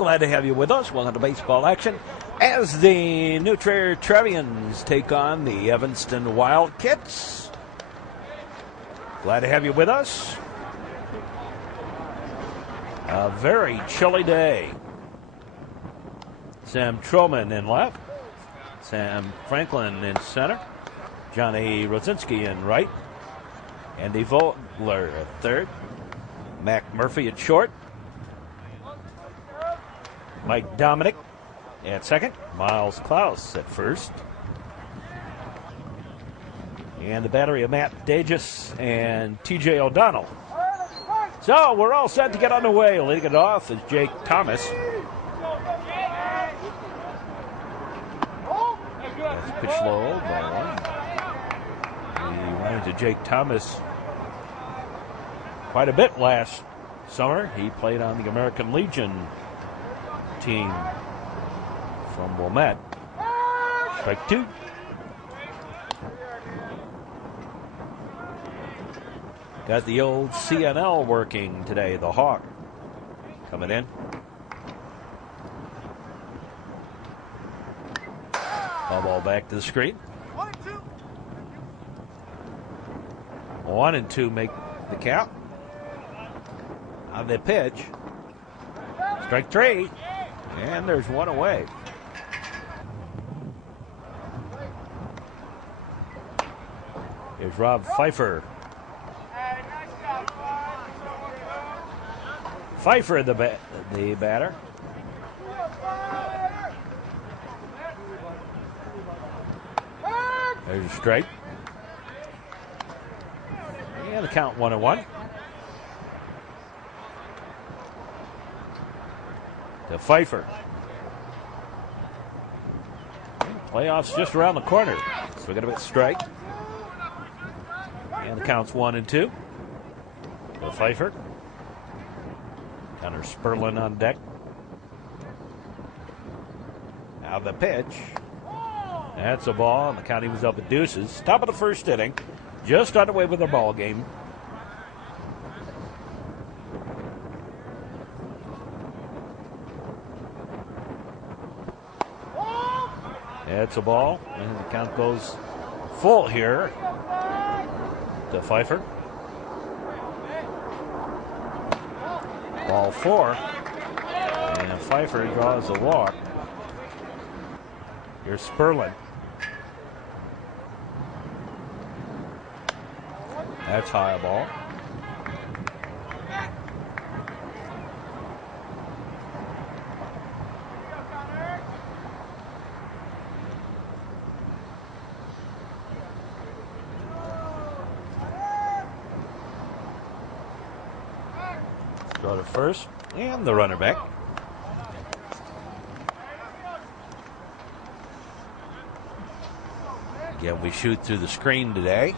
Glad to have you with us. Welcome to baseball action as the new Trier Trevians take on the Evanston Wildkits. Glad to have you with us. A very chilly day. Sam Troman in left. Sam Franklin in center. Johnny Rosinski in right. Andy Vogler at third. Mac Murphy at short. Mike Dominic at second. Miles Klaus at first. And the battery of Matt Dagis and TJ O'Donnell. So we're all set to get underway. Leading it off is Jake Thomas. That's pitch low, ball one. He ran into Jake Thomas quite a bit last summer. He played on the American Legion team from Wilmette. Strike two. Got the old CNL working today, the Hawk coming in. Ball back to the screen. 1 and 2 make the count. On the pitch. Strike three. And there's one away. Here's Rob Pfeiffer. Pfeiffer, the batter. There's a strike. And the count 1-1. To Pfeiffer. Playoffs just around the corner. So we're going to get strike. And the count's 1-2. To Pfeiffer. Connor Sperlin on deck. Now the pitch. That's a ball, and the county was up at deuces. Top of the first inning. Just underway with the ball game. That's a ball, and the count goes full here to Pfeiffer. Ball four, and Pfeiffer draws a walk. Here's Sperlin. That's high ball. Go to first, and the runner back. Again, we shoot through the screen today.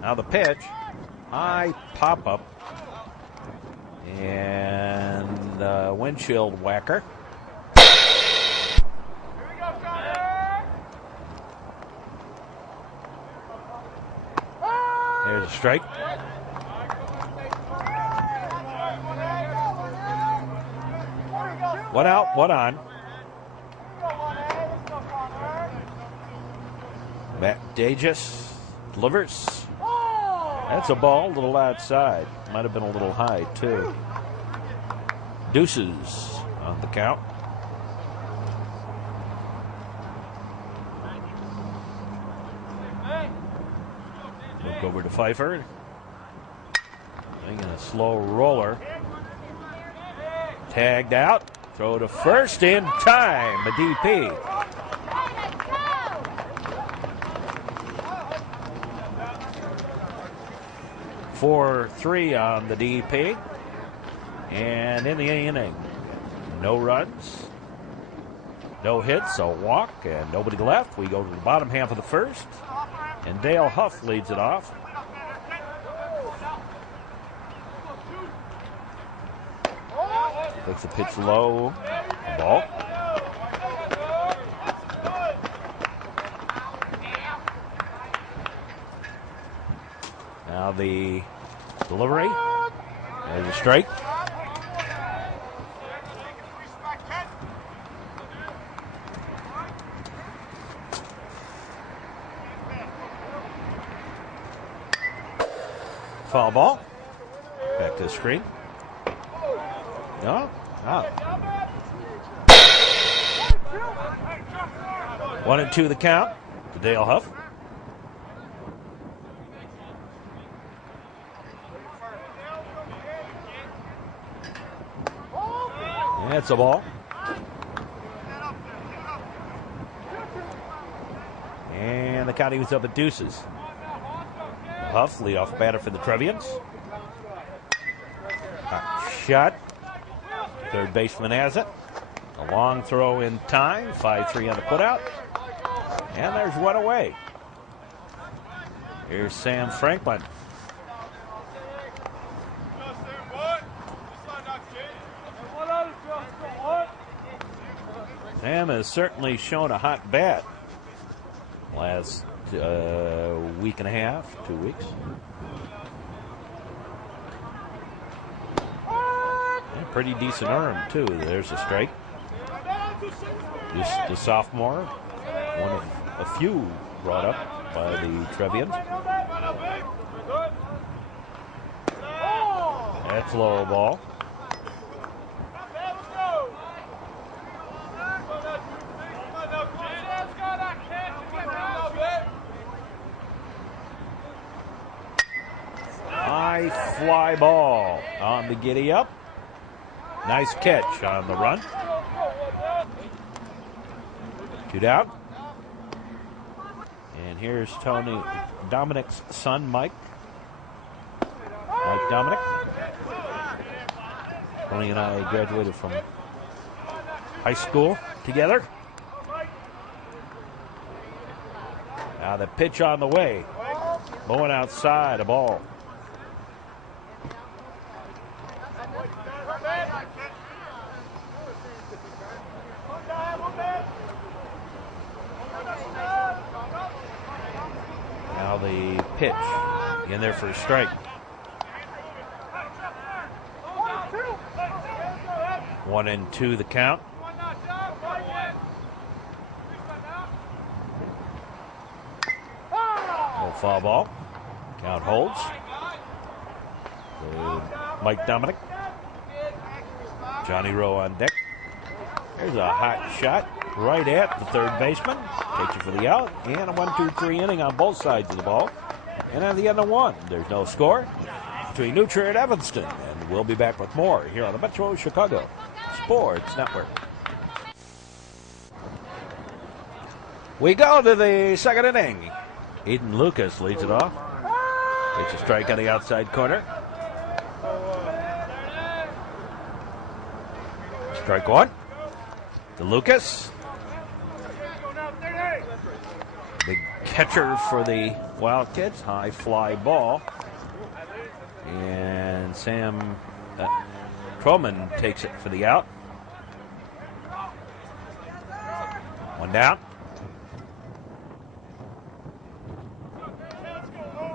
Now the pitch, high pop-up, and windshield whacker. There's a strike. One out, one on. Matt Dagis delivers. That's a ball, a little outside. Might have been a little high, too. Deuces on the count. Look over to Pfeiffer. Making a slow roller. Tagged out. Throw to first in time. A DP. For 3 on the DP. And in the inning, no runs, no hits, a walk, and nobody left. We go to the bottom half of the first, and Dale Huff leads it off. Takes the pitch low, a ball. Now the delivery a strike. Foul ball. Back to the screen. No. Out. 1-2 the count to Dale Huff. That's a ball. And the count was up at deuces. Huff, leadoff batter for the Trevians. Shot. Third baseman has it. A long throw in time. 5-3 on the putout. And there's one away. Here's Sam Franklin. Sam has certainly shown a hot bat last week and a half, 2 weeks. Yeah, pretty decent arm, too. There's a strike. Just the sophomore, one of a few brought up by the Trevians. That's low ball. High fly ball on the giddy up. Nice catch on the run. 2 down. And here's Dominic's son, Mike. Mike Dominic. Tony and I graduated from high school together. Now the pitch on the way. Going outside, a ball. Now the pitch in there for a strike. 1-2 the count. No foul ball. Count holds. Mike Dominic. Johnny Rowe on deck. There's a hot shot right at the third baseman. Takes it for the out. And a 1-2-3 inning on both sides of the ball. And at the end of one, there's no score between New Trier and Evanston. And we'll be back with more here on the Metro Chicago Sports Network. We go to the second inning. Eden Lucas leads it off. It's a strike on the outside corner. Strike one to Lucas. Big catcher for the Wildkits. High fly ball. And Sam Troman takes it for the out. One down.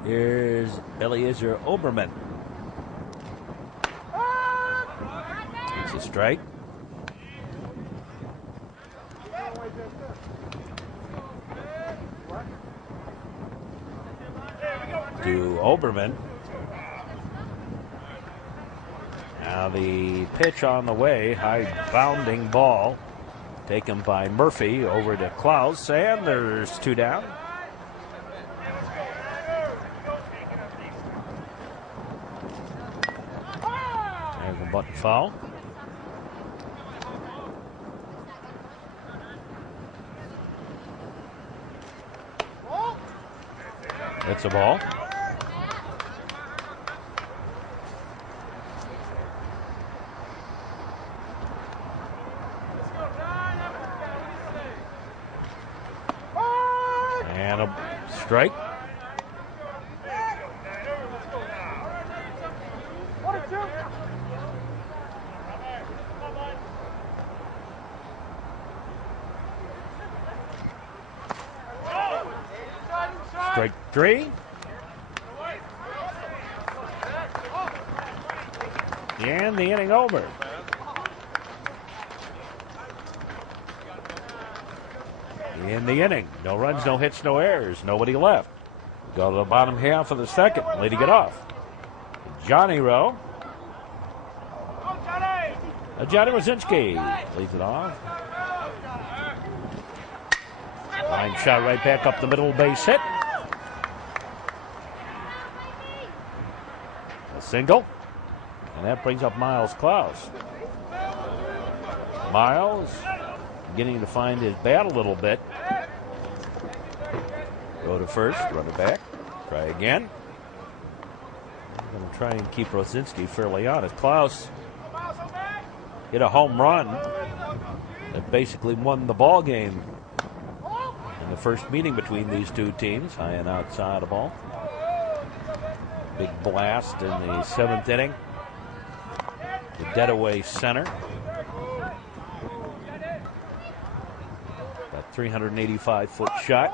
Here's Eliezer Oberman. It's a strike. To Oberman. Now the pitch on the way. High bounding ball. Taken by Murphy over to Klaus. And there's 2 down. There's a button foul. It's a ball. And a strike. Strike 3. And the inning over. In the inning, no runs, no hits, no errors, nobody left. Go to the bottom half of the second, leading it off. Johnny Rowe. Johnny Wazinski leads it off. Line shot right back up the middle, base hit. A single. And that brings up Miles Klaus. Miles beginning to find his bat a little bit. Go to first, run it back. Try again. I'm going to try and keep Rosinski fairly honest. Klaus hit a home run that basically won the ball game in the first meeting between these two teams. High and outside the ball. Big blast in the seventh inning. The dead away center. That 385-foot shot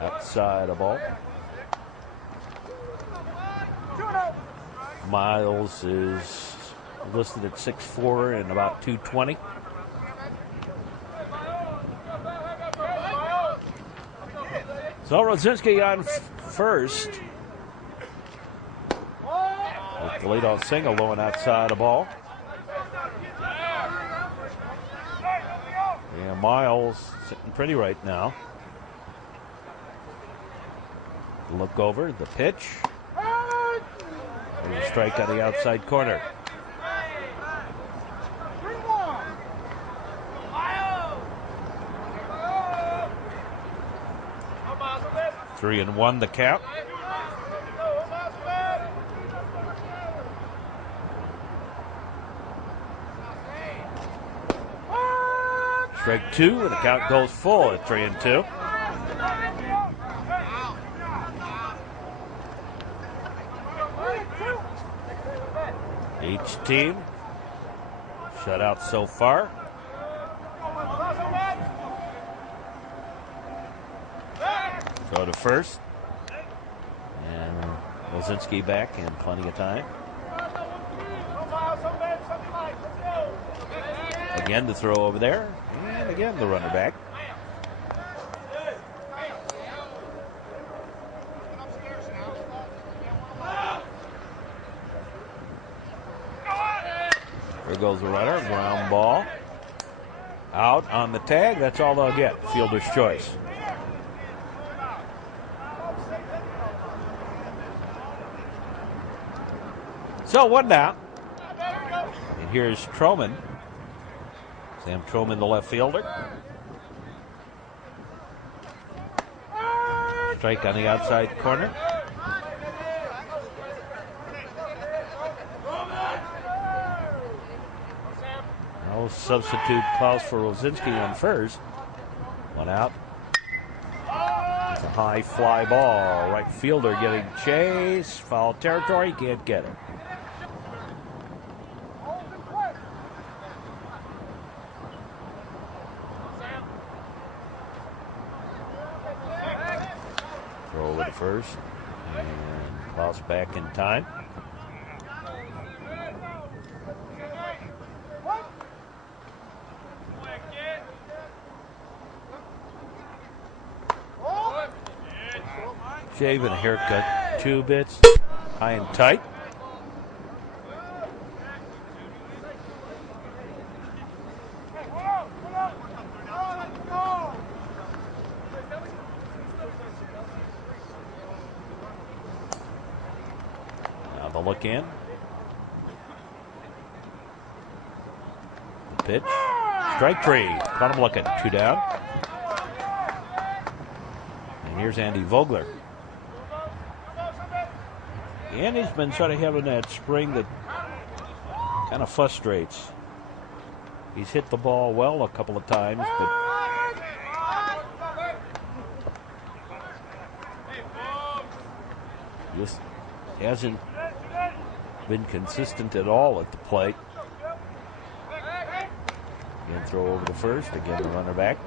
outside the ball. Miles is listed at 6'4" and about 220. So Rosinski on first. With the leadoff single low and outside the ball. Yeah, Miles sitting pretty right now. Look over the pitch. There's a strike on the outside corner. 3-1 the count. Strike two, and the count goes full at 3-2. Each team shut out so far. Go to first. And Lozinski back in plenty of time. Again the throw over there. And again the runner back. There goes the runner. Ground ball. Out on the tag. That's all they'll get. Fielder's choice. So 1 down. And here's Troman. Sam Troman, the left fielder. Strike on the outside corner. Now substitute Klaus for Rosinski on first. 1 out. It's a high fly ball. Right fielder getting chased. Foul territory. Can't get it. Throw over to first. And Klaus back in time. Shave and a haircut, 2 bits, high and tight. Now the look in. The pitch. Strike 3. Caught him looking. 2 down. And here's Andy Vogler. Andy's been sort of having that spring that kind of frustrates. He's hit the ball well a couple of times, but just hasn't been consistent at all at the plate. Again, throw over to first. Again, the runner back.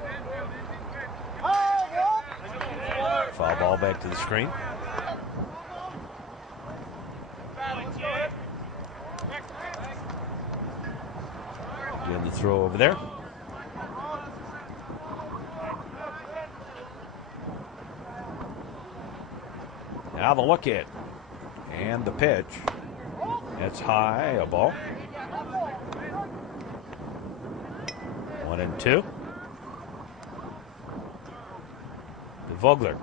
Foul ball back to the screen. Again, the throw over there. Now the look in. And the pitch. That's high, a ball. 1-2. To Vogler.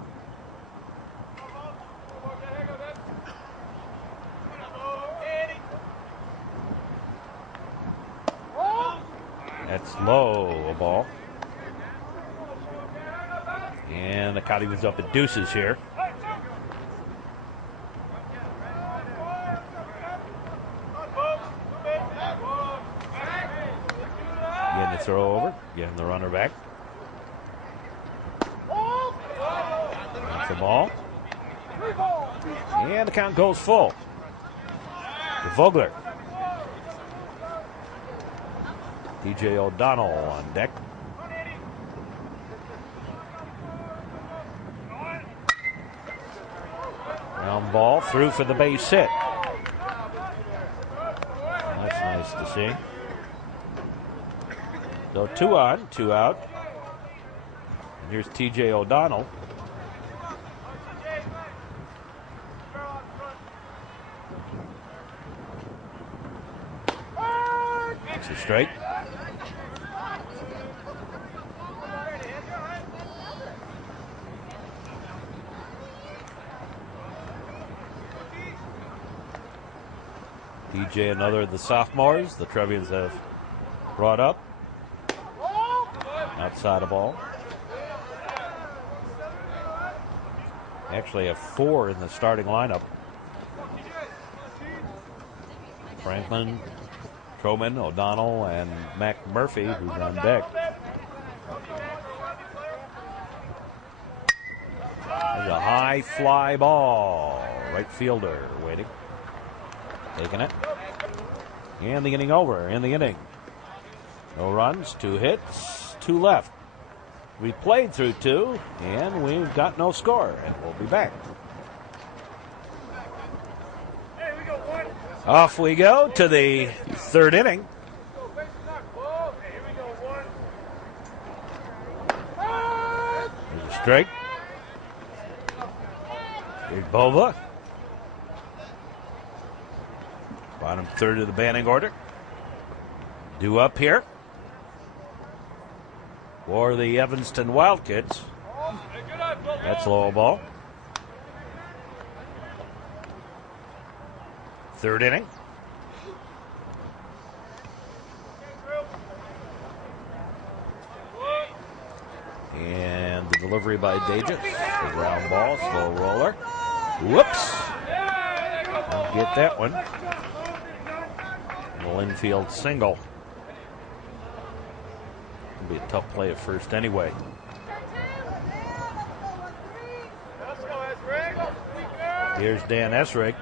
That's low, a ball. And the count was up at deuces here. Getting the throw over, getting the runner back. That's the ball. And the count goes full. To Vogler. TJ O'Donnell on deck. Ground ball through for the base hit. That's nice to see. So 2 on, 2 out. And here's TJ O'Donnell. That's a strike. DJ, another of the sophomores the Trevians have brought up. Outside of ball. Actually have 4 in the starting lineup. Franklin, Troman, O'Donnell, and Mac Murphy, who's on deck. There's a high fly ball. Right fielder waiting. Taking it. And the inning over in the inning. No runs, 2 hits, 2 left. We played through 2, and we've got no score, and we'll be back. Off we go to the 3rd inning. There's a strike. Here's Bova. Bottom 3rd of the batting order. Due up here for the Evanston Wildkits. That's low ball. 3rd inning. And the delivery by Dages. The ground ball, slow roller. Whoops. Don't get that one. Little infield single. It'll be a tough play at first anyway. Here's Dan Esrick.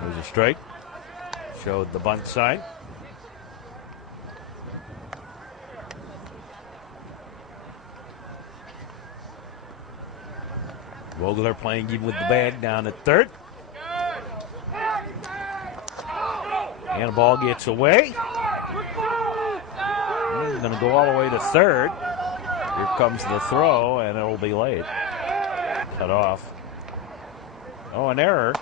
There's a strike. Showed the bunt sign. Vogler playing even with the bag down at 3rd. And the ball gets away. He's going to go all the way to 3rd. Here comes the throw, and it'll be late. Cut off. Oh, an error.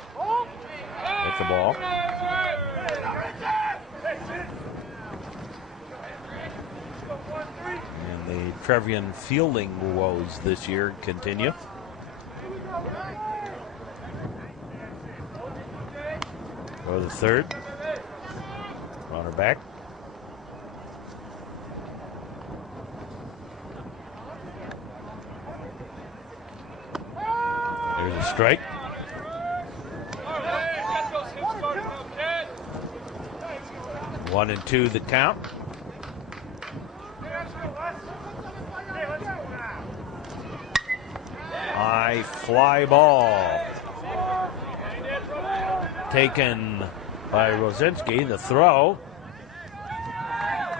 Hit the ball. And the Trevian fielding woes this year continue. Go to the 3rd. Runner back. There's a strike. One and 2 the count. High fly ball. Taken by Rosinski, the throw.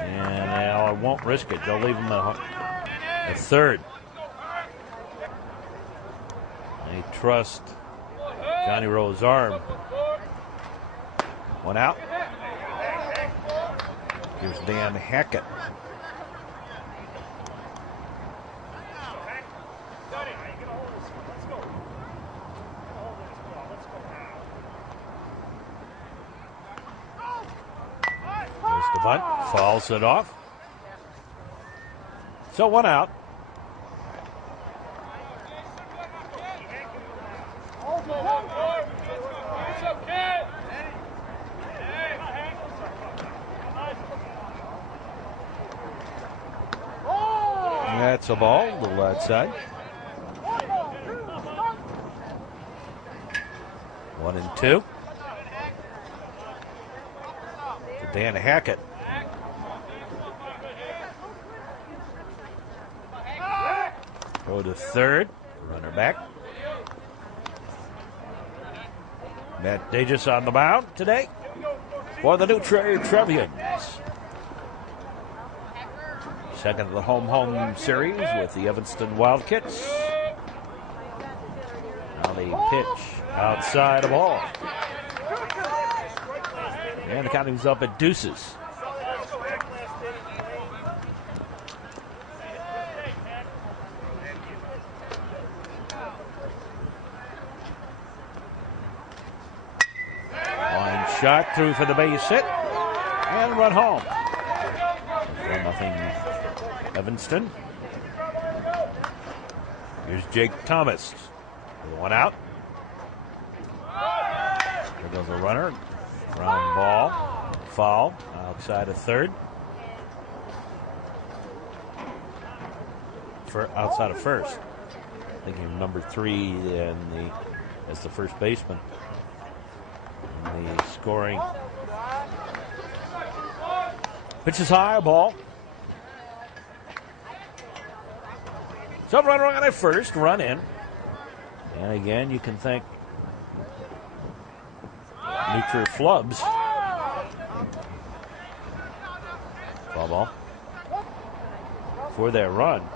And I won't risk it. They'll leave him at 3rd. They trust Johnny Rowe's arm. One out. Here's Dan Hackett. There's the bunt. Fouls it off. So one out. That's a ball, a little outside. 1-2. To Dan Hackett. Go to third. Runner back. Matt Davis on the mound today for the new Trier Trevians. Second of the home series with the Evanston Wildkits. Now the pitch outside of ball. And the counting's up at deuces. Line shot through for the base hit and run home. 1-0 Evanston. Here's Jake Thomas. One out. There goes a runner. Ground ball. Foul. Outside of third. Outside of first. Thinking number 3 as the first baseman. And the scoring. Pitch is high, ball. So runner on at first, run in. And again, you can thank Trier Flubs. Foul ball. For their run.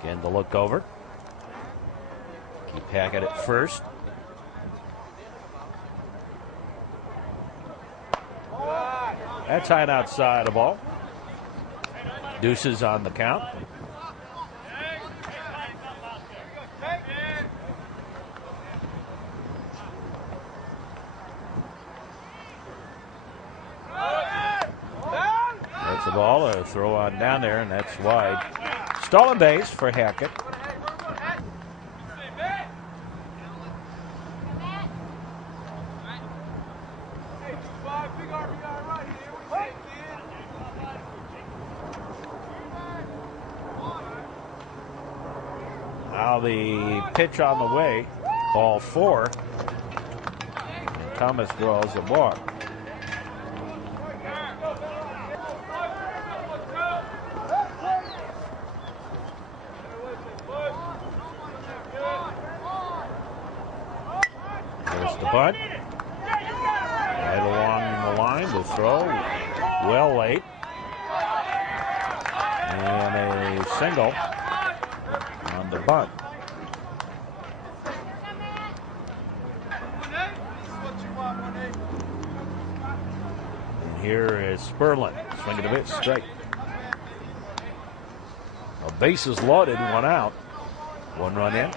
Again, the look over. Keep Hackett at first. That's high and outside the ball. Deuces on the count. That's the ball. A throw on down there, and that's wide. Stolen base for Hackett. Now the pitch on the way. Ball 4. Thomas draws a walk. There's the bunt. Right along the line. The throw. Well late. And a single on the bunt. And here is Sperlin. Swinging a bit straight. A bases loaded, one out. One run in.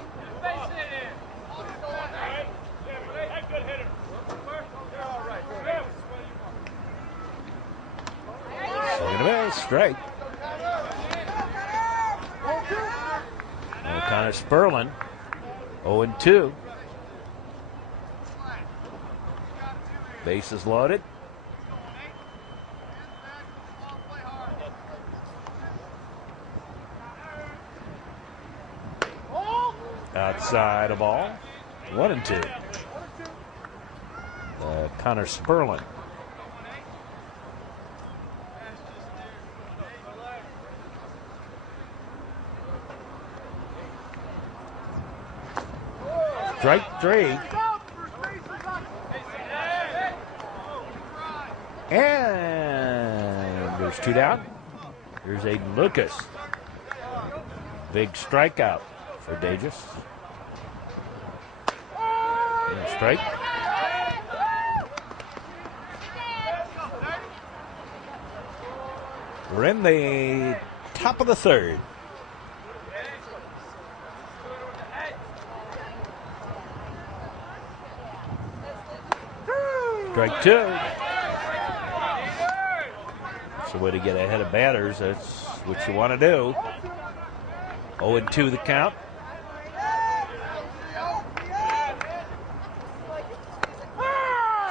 Swinging a bit straight. Connor Sperlin, 0-2. Bases loaded. Outside of ball, 1-2. Connor Sperlin. Strike 3. And there's 2 down. Here's Aiden Lucas. Big strikeout for Davis. Strike. We're in the top of the third. Strike two. It's the way to get ahead of batters. That's what you want to do. 0-2 the count.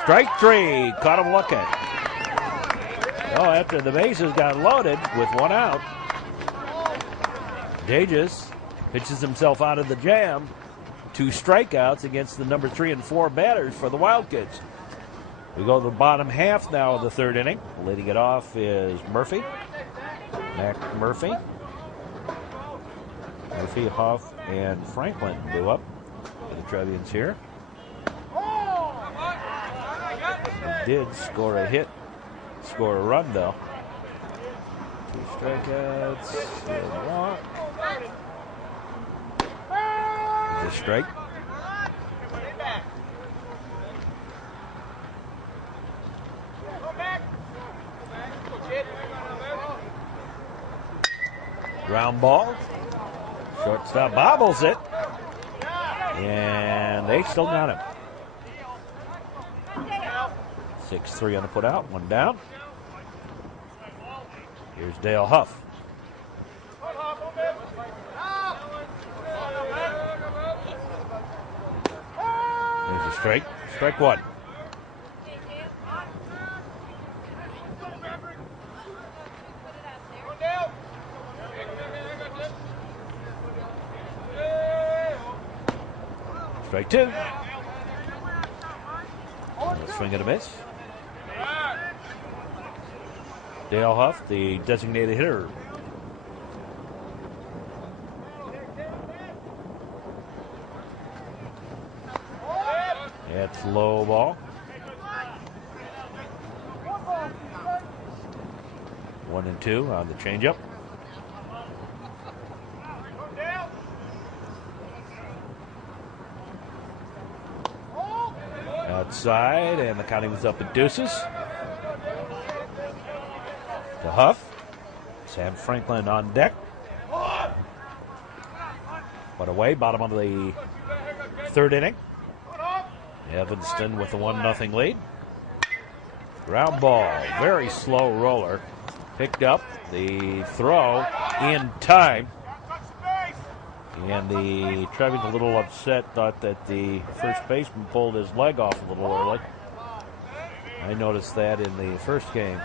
Strike three. Caught him looking. Oh, after the bases got loaded with one out, Dages pitches himself out of the jam. 2 strikeouts against the number 3 and 4 batters for the Wildkits. We go to the bottom half now of the third inning. Leading it off is Murphy. Mac Murphy. Murphy, Huff, and Franklin move up for the Trevians here. He did score a hit, score a run though. 2 strikeouts, a walk. There's a strike. Ground ball. Shortstop bobbles it. And they still got him. 6-3 on the put out. 1 down. Here's Dale Huff. There's a strike. Strike 1. Strike 2. Swing and a miss. Dale Huff, the designated hitter. That's low ball. 1-2 on the changeup. Outside, and the counting was up at deuces. To Huff. Sam Franklin on deck. But away, bottom of the third inning. Evanston with a 1-0 lead. Ground ball, very slow roller. Picked up the throw in time. And the Trevians a little upset, thought that the first baseman pulled his leg off a little early. I noticed that in the first game.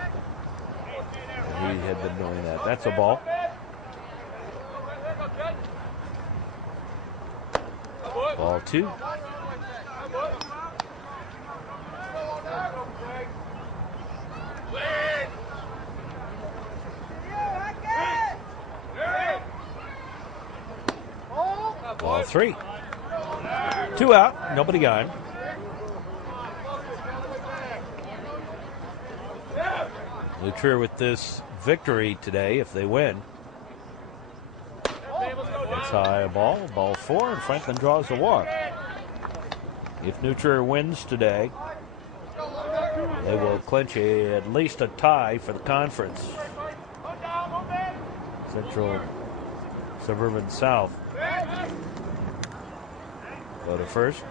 He had been doing that. That's a ball. Ball 2. Ball 3. 2 out. Nobody on. Trier with this victory today, if they win. That's high a ball. Ball 4, and Franklin draws the walk. If Trier wins today, they will clinch at least a tie for the conference. Central Suburban South. Go to first.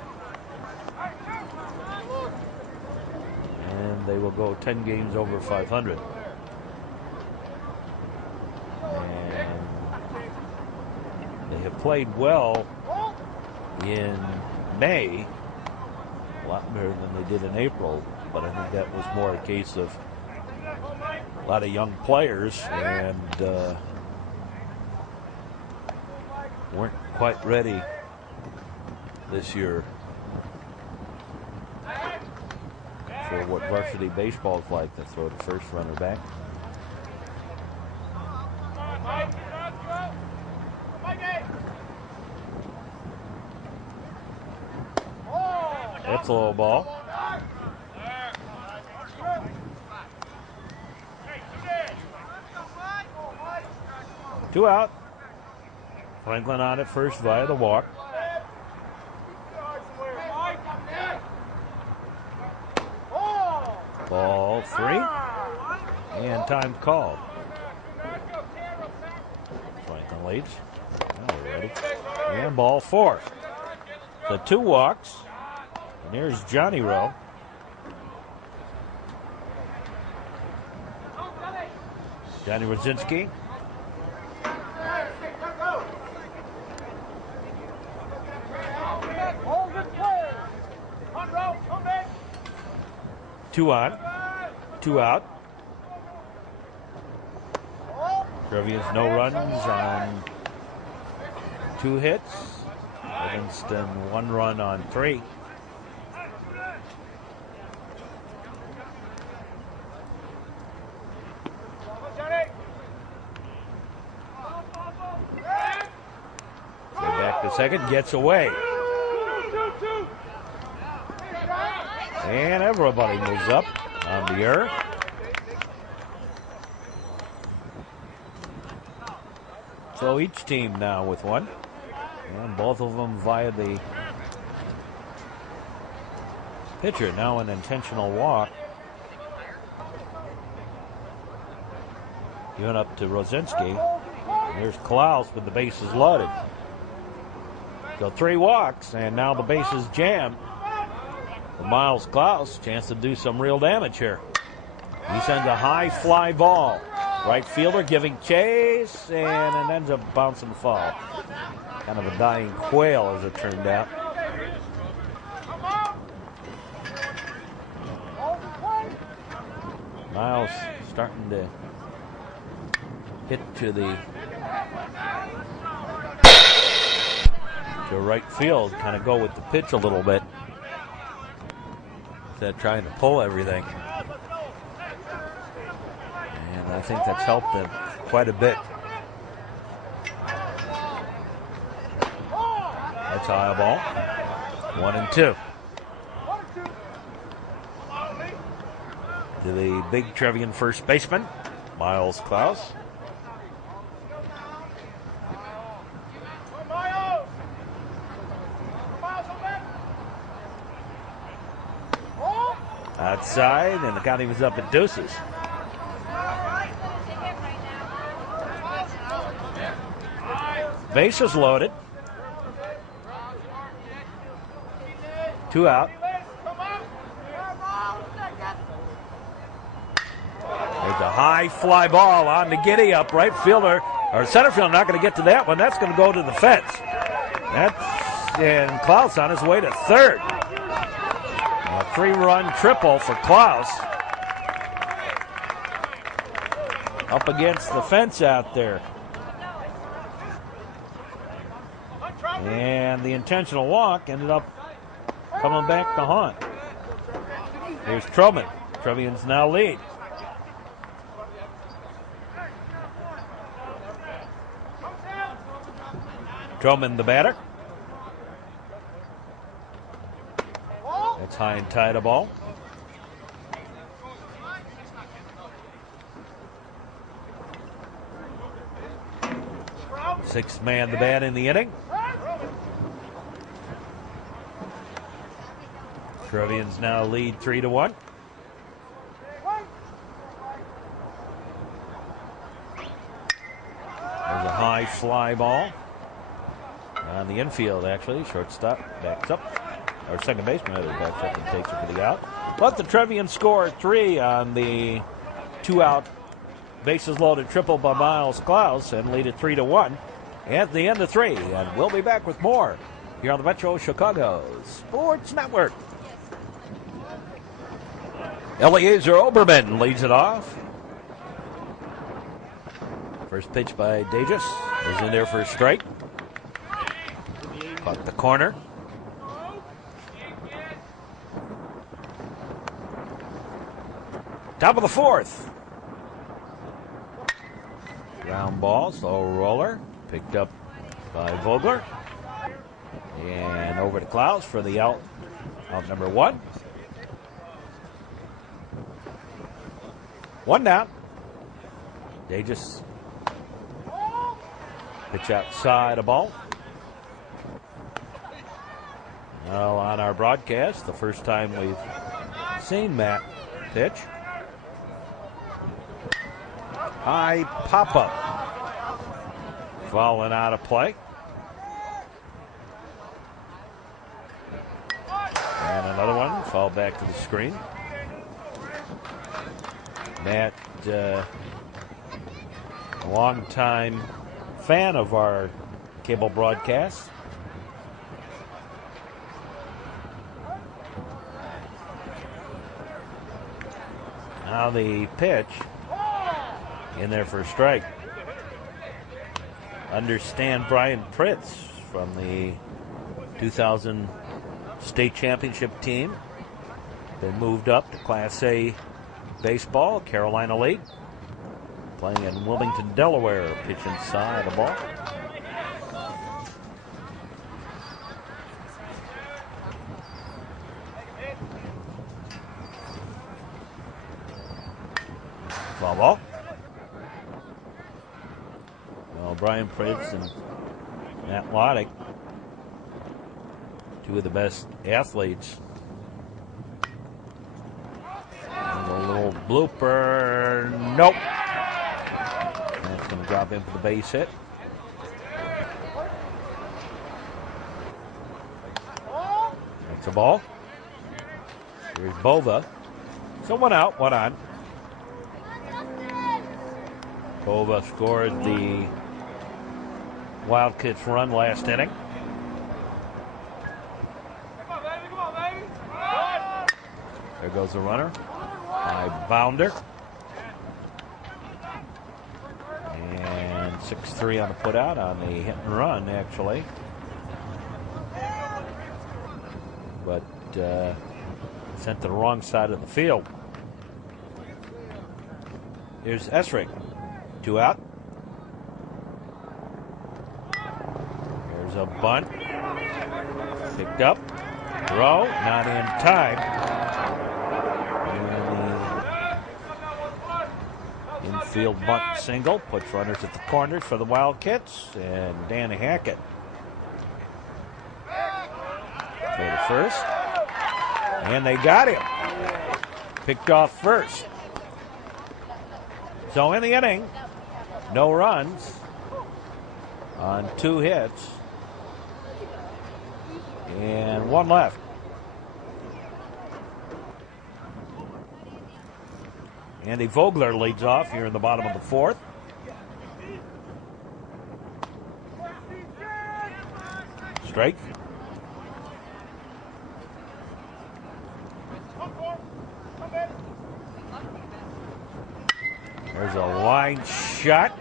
And they will go 10 games over 500. And they have played well in May, a lot better than they did in April, but I think that was more a case of a lot of young players and weren't quite ready this year for what varsity baseball is like, to throw the first runner back. That's a low ball. Two out. Franklin on it first via the walk. Ball 3. And time called. Franklin leads. Now we're ready. And ball 4. So 2 walks. And there's Johnny Rowe. Johnny Rosinski. Two on, 2 out. Trevians no runs on 2 hits. Evanston 1 run on 3. So back to second, gets away. And everybody moves up on the earth. So each team now with 1. And both of them via the pitcher. Now an intentional walk. Given up to Rosinski. Here's Klaus with the bases loaded. So 3 walks, and now the base is jammed. For Miles Klaus, chance to do some real damage here. He sends a high fly ball. Right fielder giving chase, and it ends up bouncing foul. Kind of a dying quail, as it turned out. Miles starting to hit to right field, kind of go with the pitch a little bit. Instead of trying to pull everything. And I think that's helped them quite a bit. That's high ball. 1 and 2. To the big Trevian first baseman, Miles Klaus. Outside, and the county was up at deuces. Bases loaded. 2 out. There's a high fly ball on the giddy up. Right fielder, or center fielder, not going to get to that one. That's going to go to the fence. And Klaus on his way to third. A 3-run triple for Klaus. Up against the fence out there. And the intentional walk ended up coming back to haunt. Here's Truman. Trevians now lead. Truman the batter. That's high and tight a ball. Sixth man the bat in the inning. Trevians now lead 3-1. There's a high fly ball on the infield, actually. Shortstop backs up. Or second baseman backs up and takes it for the out. But the Trevians score 3 on the 2-out bases loaded triple by Miles Klaus and lead it 3-1 at the end of 3. And we'll be back with more here on the Metro Chicago Sports Network. Eliezer Oberman leads it off. First pitch by Davis is in there for a strike. Caught the corner. Top of the 4th. Ground ball, slow roller. Picked up by Vogler. And over to Klaus for the out number 1. 1 down. They just Pitch outside, a ball. Well, on our broadcast, the first time we've seen Matt pitch. High pop-up. Falling out of play. And another one, fall back to the screen. Matt, a long-time fan of our cable broadcast. Now the pitch in there for a strike. Understand Brian Pritz from the 2000 state championship team. Been moved up to Class A baseball, Carolina League. Playing in Wilmington, Delaware. Pitch inside, a ball. Foul ball. Well, Brian Pritz and Matt Loddick, two of the best athletes. And a little blooper. Nope. That's going to drop in for the base hit. That's a ball. Here's Bova. So one out, one on. Bova scored the Wildkits run last inning. There goes the runner. High bounder. And 6-3 on the putout on the hit and run, actually. But sent to the wrong side of the field. Here's Essrig. 2 out. There's a bunt. Picked up. Throw. Not in time. And the infield bunt single puts runners at the corners for the Wildkits. And Dan Hackett for the first. And they got him. Picked off first. So in the inning, no runs on 2 hits and 1 left. Andy Vogler leads off here in the bottom of the 4th. Strike. There's a line shot.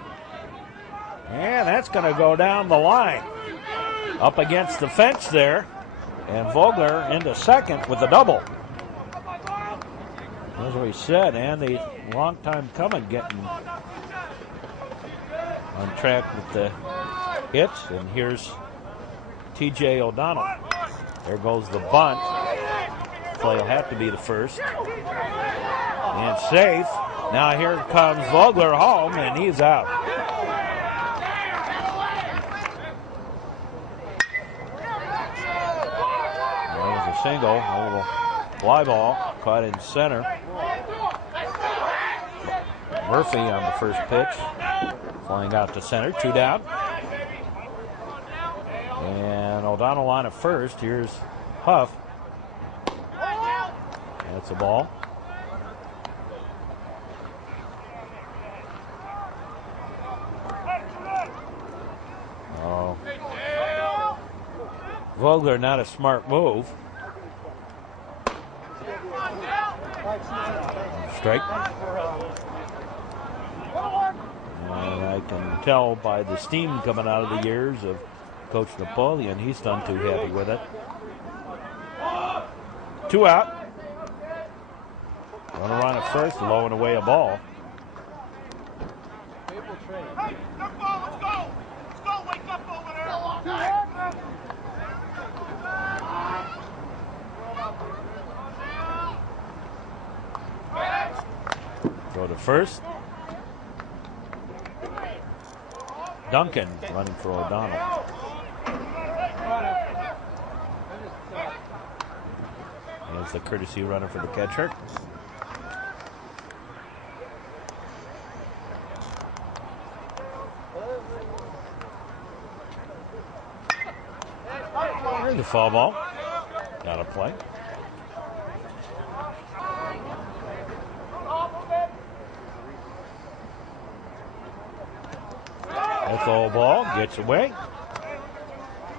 And that's going to go down the line. Up against the fence there. And Vogler into second with the double. As we said, Andy, long time coming, getting on track with the hits. And here's TJ O'Donnell. There goes the bunt. Play will have to be the first. And safe. Now here comes Vogler home, and he's out. There's a single, a little fly ball, caught in center. Murphy on the first pitch, flying out to center, 2 down. And O'Donnell on at first. Here's Huff. That's a ball. Vogler, not a smart move. Strike. And I can tell by the steam coming out of the ears of Coach Napoleon, he's none too happy with it. 2 out. Runner on at first, low and away a ball. Throw to first. Duncan running for O'Donnell. There's the courtesy runner for the catcher. There's a foul ball. Got to play. That's all ball. Gets away.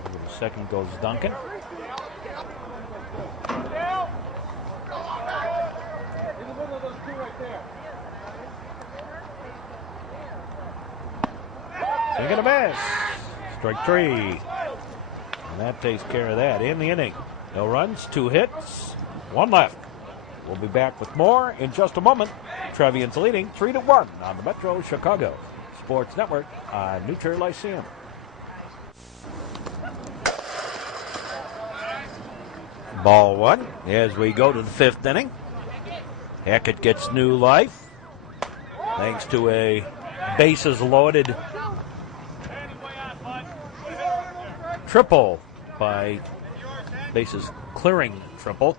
Over the second goes Duncan. Swing and a miss. Strike 3. And that takes care of that. In the inning. No runs, 2 hits, 1 left. We'll be back with more in just a moment. Trevians leading 3-1 on the Metro Chicago Sports Network on New Trier Lyceum. Ball 1 as we go to the 5th inning. Hackett gets new life thanks to a bases loaded triple by bases clearing triple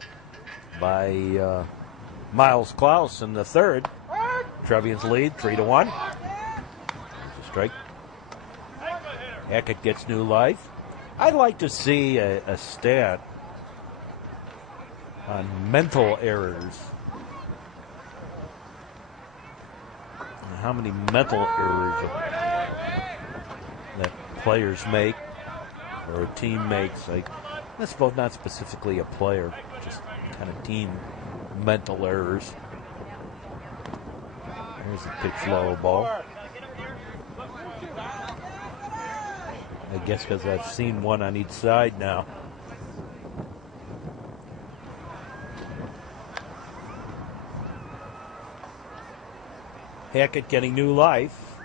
by Miles Klaus in the 3rd. Trevians lead 3-1. It's a strike. Hackett gets new life. I'd like to see a stat on mental errors. And how many mental errors that players make or a team makes. Like, I suppose not specifically a player, just kind of team mental errors. Here's a pitch low ball. I guess because I've seen one on each side now. Hackett getting new life.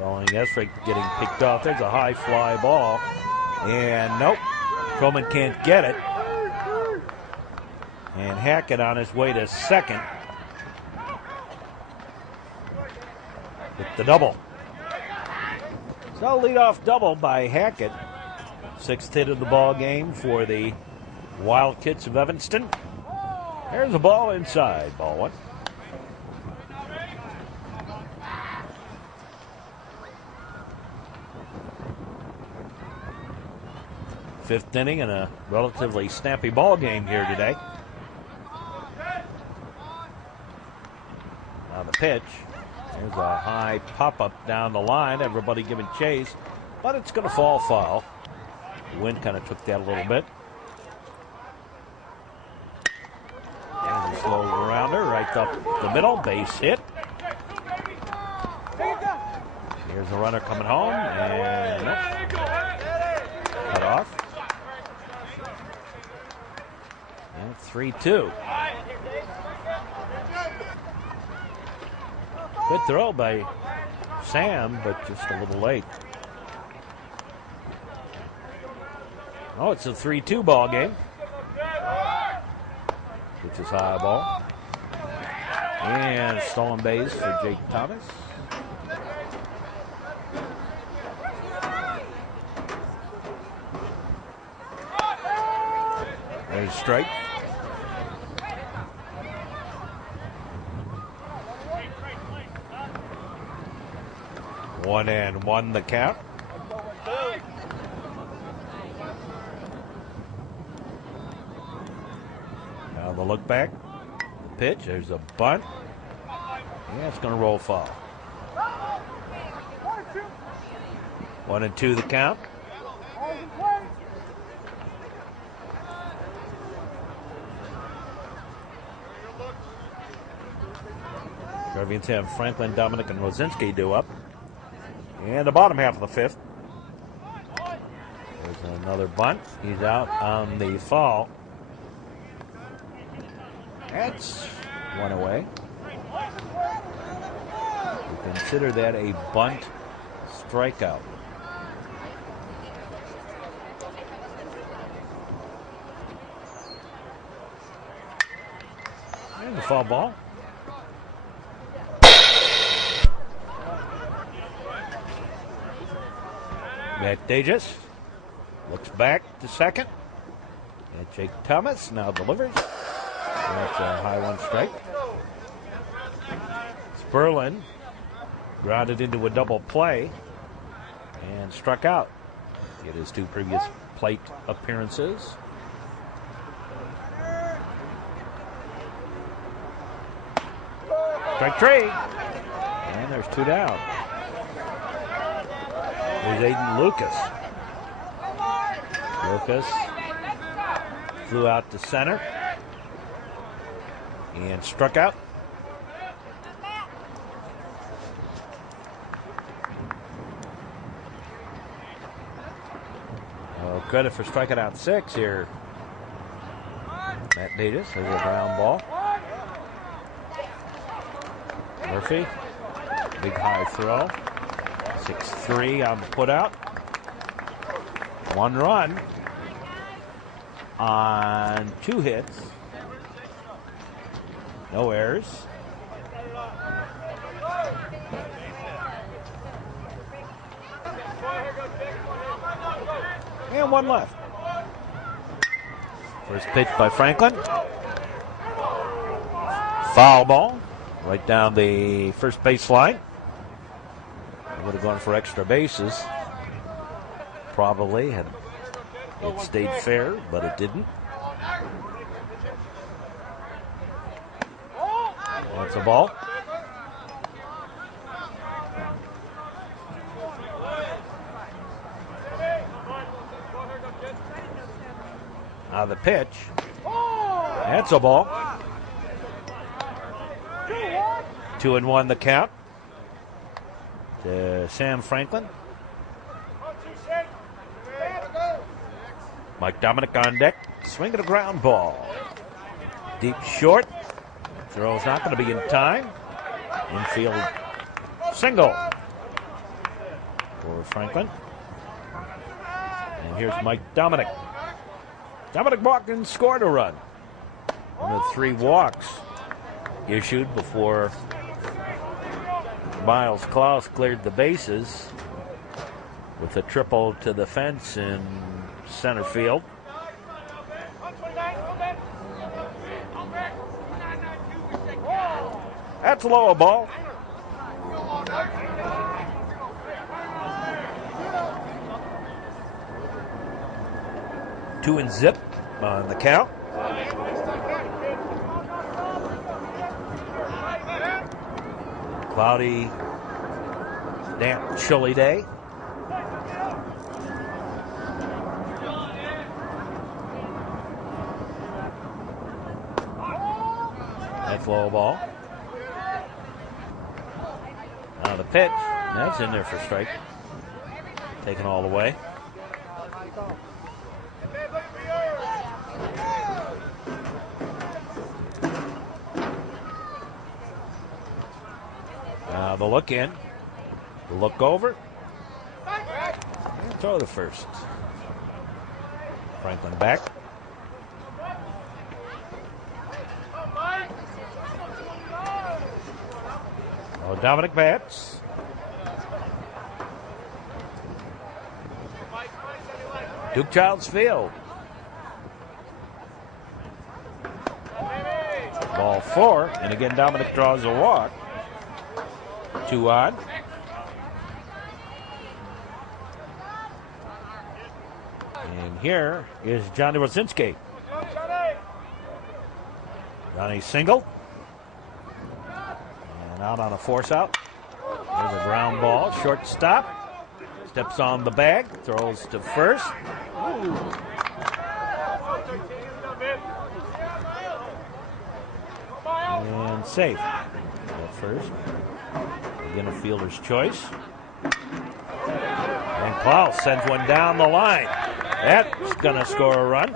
Following Esrick getting picked off. There's a high fly ball. And nope, Coleman can't get it. And Hackett on his way to second with the double. So leadoff double by Hackett. 6th hit of the ball game for the Wildkits of Evanston. There's a ball inside, ball 1. Fifth inning and a relatively snappy ball game here today. Now the pitch. There's a high pop-up down the line. Everybody giving chase, but it's going to fall foul. The wind kind of took that a little bit. There's a slow rounder right up the middle. Base hit. Here's a runner coming home, and nope. Cut off. And 3-2. Good throw by Sam, but just a little late. Oh, it's a 3-2 ball game. Which is high ball. And stolen base for Jake Thomas. There's a strike. One and one the count. Now the look back. The pitch. There's a bunt. Yeah, it's going to roll foul. 1-2 the count. Trevians have Franklin, Dominic, and Rosinski due up. And the bottom half of the 5th. There's another bunt. He's out on the foul. That's one away. We consider that a bunt strikeout. And the foul ball. Matt Davis looks back to second. And Jake Thomas now delivers. That's a high one strike. Sperlin grounded into a double play and struck out. Get his 2 previous plate appearances. Strike 3. And there's 2 down. Here's Aiden Lucas. Lucas flew out to center and struck out. Oh, credit for striking out 6 here. Matt Davis has a ground ball. Murphy, big high throw. 6-3 on the putout. 1 run on 2 hits. No errors. And 1 left. First pitch by Franklin. Foul ball. Right down the first baseline. Would have gone for extra bases. Probably had it stayed fair, but it didn't. That's a ball. Now the pitch. That's a ball. 2-1 the count to Sam Franklin. Mike Dominic on deck, swinging a ground ball. Deep short. Throw's not going to be in time. Infield single for Franklin. And here's Mike Dominic. Dominic Watkins scored a run. 1 of 3 walks issued before Miles Klaus cleared the bases with a triple to the fence in center field. That's low, a ball. 2-0 on the count. Cloudy, damp, chilly day. That's low ball. Now the pitch. That's in there for strike. Taken all the way. Now the look in. The look over. And throw the first. Franklin back. Oh, Dominic bats. Duke Childs Field. Ball 4, and again Dominic draws a walk. 2 on. And here is Johnny Rosinski. Johnny single. And out on a force out. There's a ground ball, shortstop. Steps on the bag, throws to first. And safe at first. Again, a fielder's choice. And Klaus sends one down the line. That's going to score a run.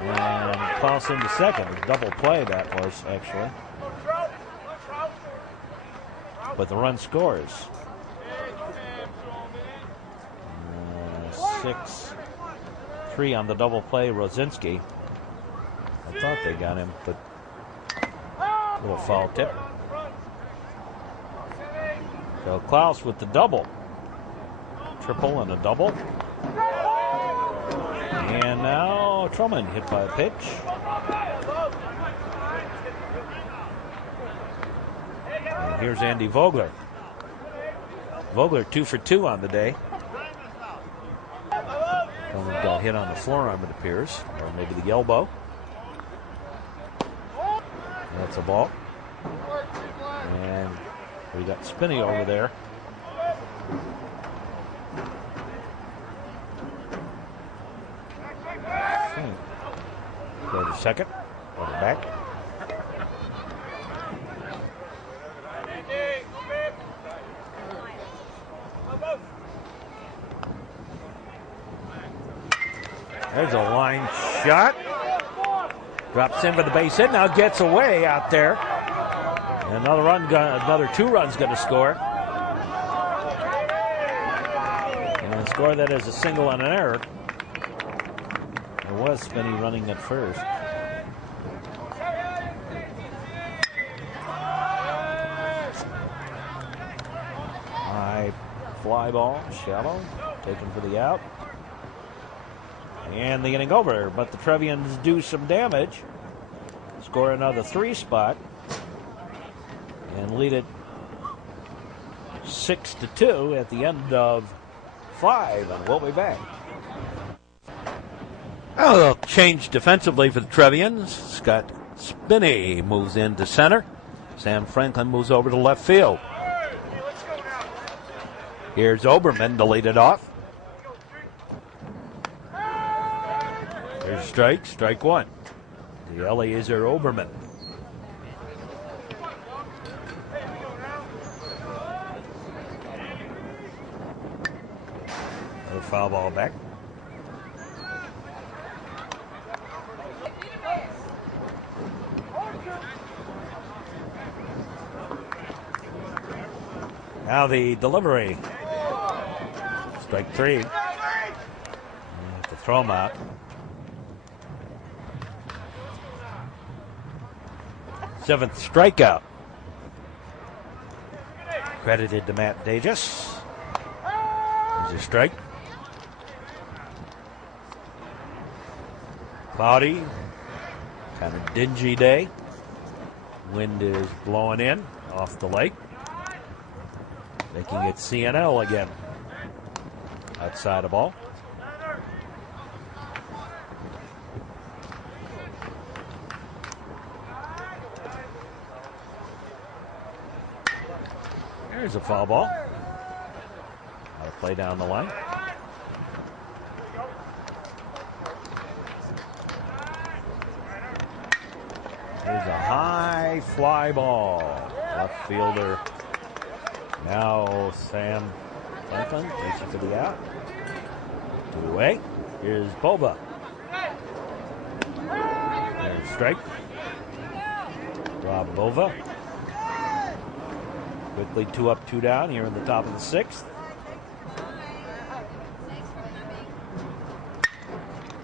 And Klaus into second. A double play that was, actually. But the run scores. 6-3 on the double play, Rosinski. I thought they got him, but a little foul tip. So Klaus with the double. Triple and a double. And now Truman hit by a pitch. And here's Andy Vogler. Vogler 2 for 2 on the day. Truman got hit on the forearm, it appears, or maybe the elbow. That's a ball. And we got Spinney over there. Go to second. Go to back. There's a line shot. Drops in for the base hit. Now gets away out there. Another 2 runs going to score. And score that as a single and an error. There was Spinney running at first. High fly ball, shallow, taken for the out. And the inning over, but the Trevians do some damage. Score another 3 spot. And lead it 6-2 at the end of 5, and we'll be back. Oh, they'll change defensively for the Trevians. Scott Spinney moves into center. Sam Franklin moves over to left field. Here's Oberman to lead it off. There's strike 1. The Eliezer Oberman. Another foul ball back. Now the delivery. Strike 3. You have to throw him out. Seventh strikeout. Credited to Matt Davis. There's a strike. Cloudy. Kind of dingy day. Wind is blowing in off the lake. Making it CNL again. Outside the ball. There's a foul ball. Got to play down the line. There's a high fly ball. Left fielder. Now Sam Franklin takes it for the out. 2 away. Here's Boba. There's strike. Rob Bova. Quickly 2 up, 2 down here in the top of the 6th.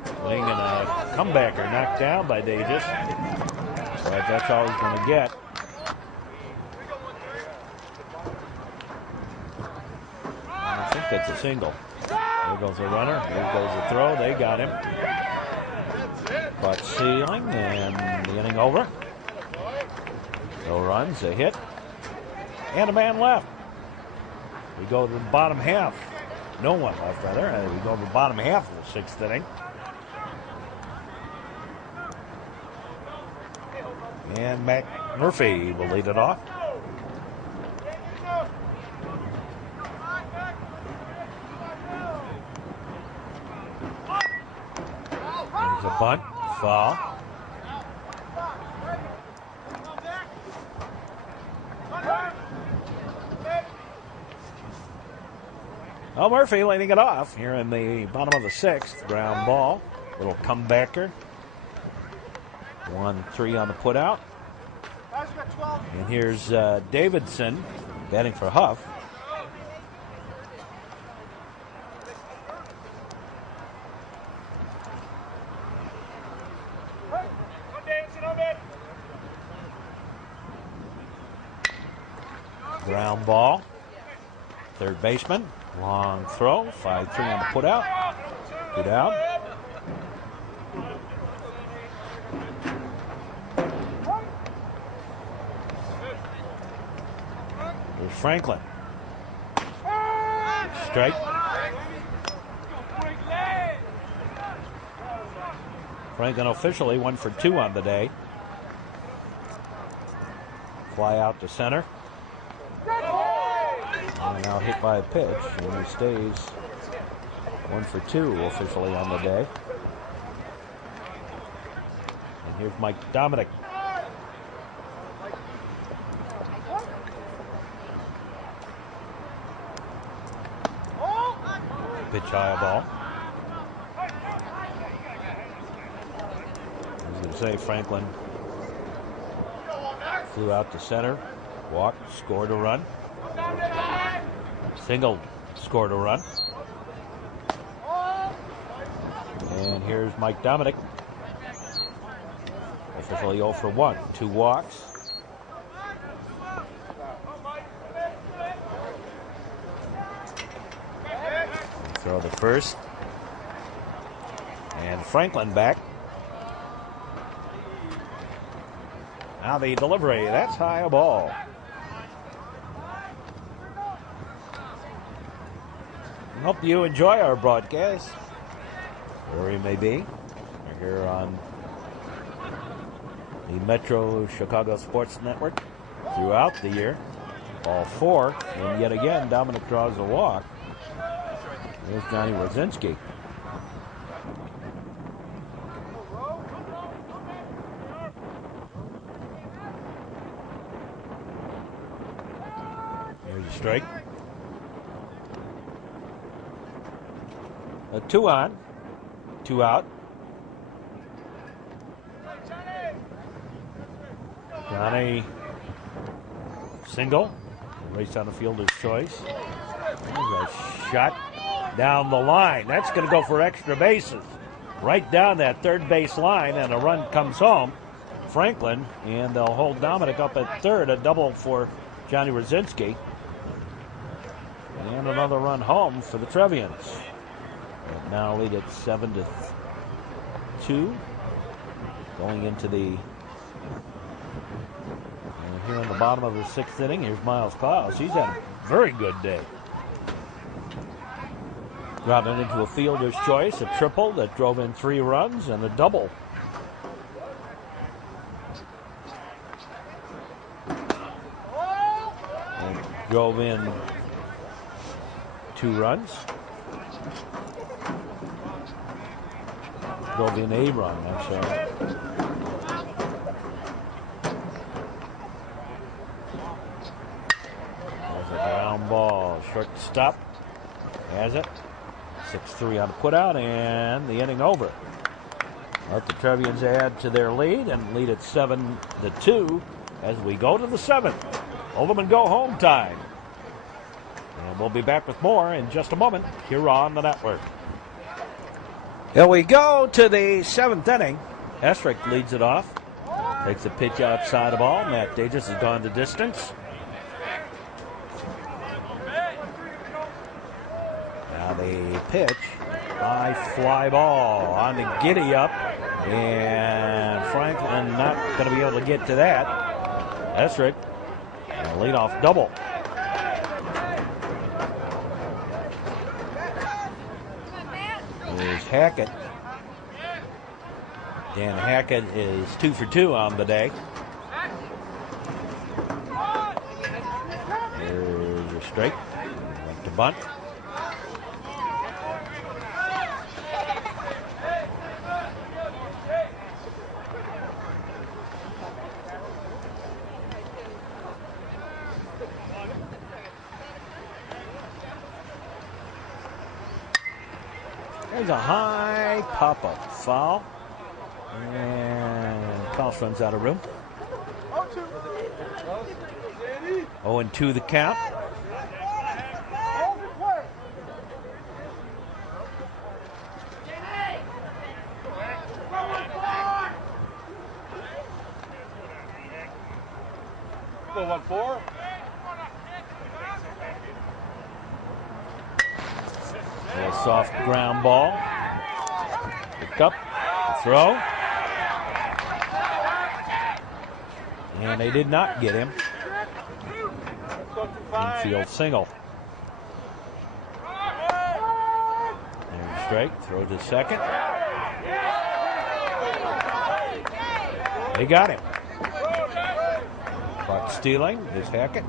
Swing and a comebacker knocked down by Davis. But that's all he's going to get. I think that's a single. There goes the runner. There goes the throw. They got him. But ceiling and the inning over. No runs, a hit. And a man left. We go to the bottom half. No one left, rather. We go to the bottom half of the 6th inning. And Mac Murphy will lead it off. There's a bunt. Foul. Well, Murphy leading it off here in the bottom of the 6th. Ground ball. Little comebacker. 1-3 on the putout. And here's Davidson batting for Huff. Ground ball. third baseman. Long throw, 5-3 on the put out. Good out. Here's Franklin. Strike. Franklin officially 1 for 2 on the day. Fly out to center. And now hit by a pitch, and he stays 1 for 2 officially on the day. And here's Mike Dominic. Pitch high ball. I was going to say Franklin flew out to center, walked, scored a run. Single, scored a run. And here's Mike Dominic. Officially 0 for 1. 2 walks. Throw the first. And Franklin back. Now the delivery. That's high a ball. Hope you enjoy our broadcast, wherever you may be. We're here on the Metro Chicago Sports Network throughout the year. All 4, and yet again, Dominic draws a walk. There's Johnny Wazinski. Here's a strike. A 2 on, 2 out. Johnny single. Race on the fielder's choice. There's a shot down the line. That's going to go for extra bases. Right down that third base line, and a run comes home. Franklin, and they'll hold Dominic up at third. A double for Johnny Rosinski. And another run home for the Trevians. Now lead at 7-2. Going into the here in the bottom of the 6th inning. Here's Miles Klaus. He's had a very good day. Driving into a fielder's choice, a triple that drove in 3 runs, and a double. And drove in 2 runs. Drove in a run, I'm sorry. There's a ground ball. Shortstop has it. 6-3 on the putout, and the inning over. Let the Trevians add to their lead and lead at 7-2 as we go to the 7th. Oldham go home time. And we'll be back with more in just a moment here on the network. Here we go to the 7th inning. Estrick leads it off. Takes a pitch outside the ball. Matt Dages has gone the distance. Now the pitch. High fly ball on the giddy up. And Franklin not going to be able to get to that. Estrick, a leadoff double. Here's Hackett. Dan Hackett is 2 for 2 on the day. Here's a strike. Went to bunt. There's a high pop-up foul. And Klaus runs out of room. 0-2 the count. A soft ground ball. Picked up. Throw. And they did not get him. Infield single. There's strike. Throw to second. They got him. Clock stealing is Hackett.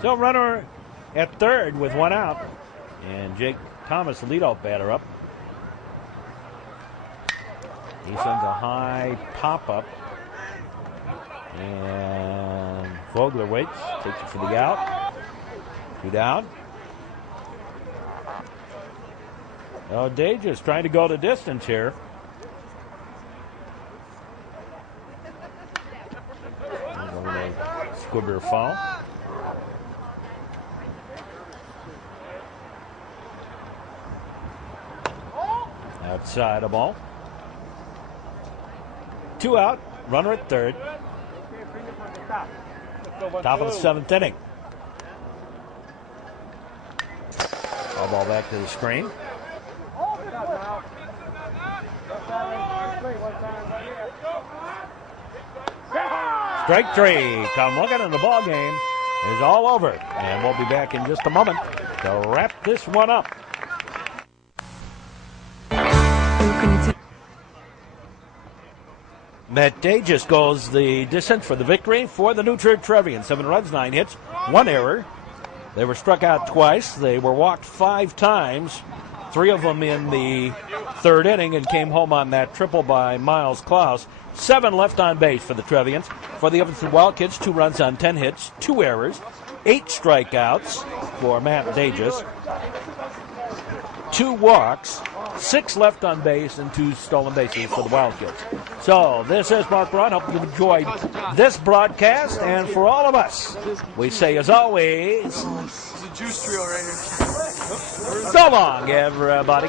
So runner at third with one out. And Jake Thomas, the leadoff batter, up. He sends a high pop-up. And Vogler waits. Takes it for the out. 2 down. Oh, Dages trying to go the distance here. Squibber foul. Outside the ball. 2 out. Runner at third. Top of the 7th inning. All ball back to the screen. Strike 3. Come looking, and the ball game is all over. And we'll be back in just a moment to wrap this one up. Matt Dages goes the distance for the victory for the new Trier Trevians. 7 runs, 9 hits, 1 error. They were struck out twice. They were walked 5 times, 3 of them in the 3rd inning, and came home on that triple by Miles Klaus. 7 left on base for the Trevians. For the Evanston Wildkits, 2 runs on 10 hits, 2 errors, 8 strikeouts for Matt Dages, 2 walks, 6 left on base, and 2 stolen bases for the Wildkits. So this is Mark Braun. Hope you've enjoyed this broadcast. And for all of us, we say as always, so long, everybody.